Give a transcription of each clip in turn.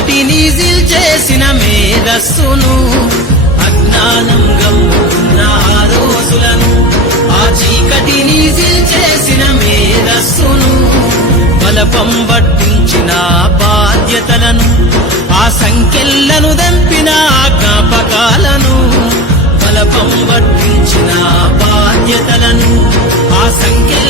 చీకటిని చేసిన మేధస్సును అజ్ఞానం గమ్ముకున్న ఆ రోజులను ఆ చీకటిని చేసిన మేధస్సును బలపం పట్టించిన బాధ్యతలను ఆ సంఖ్యలను దంపిన జ్ఞాపకాలను బలపం పట్టించిన బాధ్యతలను ఆ సంఖ్యలను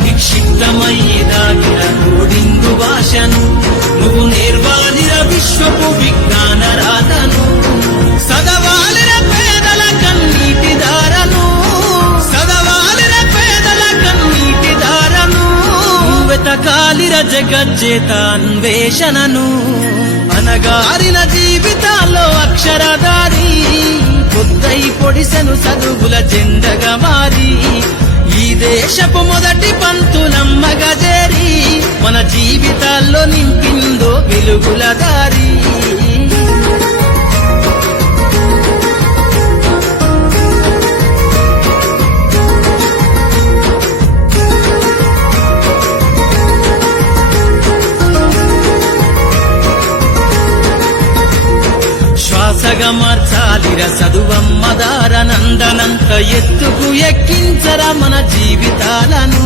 నిక్షిప్తమై దాగిన భాషను నువ్వు నేర్వాలిర విశ్వపు విజ్ఞాన రాతను సదవాలిర పేదల కన్నీటి దారను సదవాలిర పేదల కన్నీటి దారను వెతకాలిర జగజ్జేత అన్వేషణను అనగారిన జీవితాల్లో అక్షరదారి పొద్దై పొడిసెను చదువుల జెండగా మారి దేశపు మొదటి పంతులమ్మగా చేరి మన జీవితాల్లో నింపిందో వెలుగుల దారి. శ్వాసగా మార్చాలిర చదువమ్మ దారనందనంత ఎత్తుకు ఎక్కించరా మన జీవితాలను.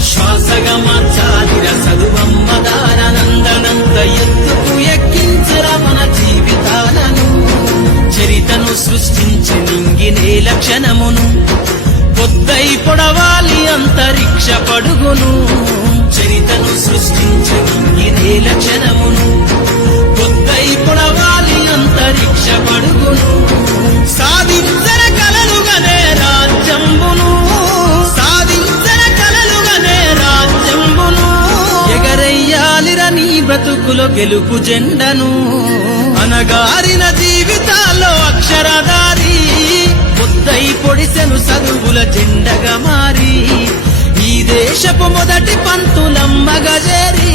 శ్వాసగా మార్చాలిర చదువమ్మ దారనందనంత ఎత్తుకు ఎక్కించరా మన జీవితాలను. చరితను సృష్టించి నింగినే లక్షణమును. పొద్దై పొడవాలి అంతరిక్ష పడుగును. చరితను సృష్టించి నింగినే లక్షణమును గెలుపు జెండను అనగారిన జీవితాల్లో అక్షరదారి ముద్దై పొడిసెను చదువుల జెండగా మారి ఈ దేశపు మొదటి పంతులమ్మగా చేరి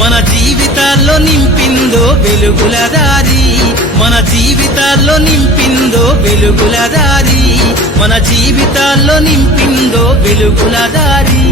మన జీవితాల్లో నింపిందో వెలుగుల దారి మన జీవితాల్లో నింపిందో వెలుగుల దారి మన జీవితాల్లో నింపిందో వెలుగుల దారి.